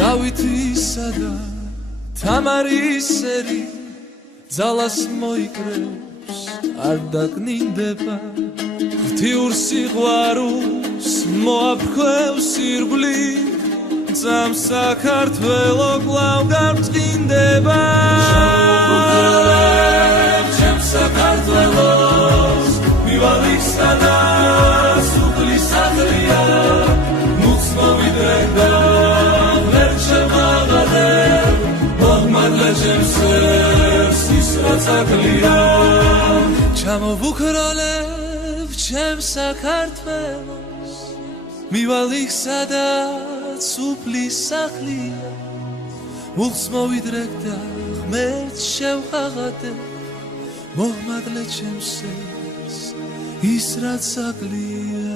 გავითისა და თამარისერი ძალას მოიკრებს არ დაკნინდება ღთიურ სიყვარულს მოაფრქვევს ირგვლივ ძამ საქართველო კვლავ გამწყინდება ჩემ საქართველოს მივალისანა სუხლის სახლია მუხს მოვიდრეკდა ვერ შემაღადე მოჰმადლე ჩემ სერს ის რაც აკლია ჩამოვუქროლებ ჩემ საქართველოს მივალისანა სუფლის სახლია მუხს მოვიდრეკდა ღმერთს შევღაღადე მოჰმადლე ჩემს სერს ის რაც აკლია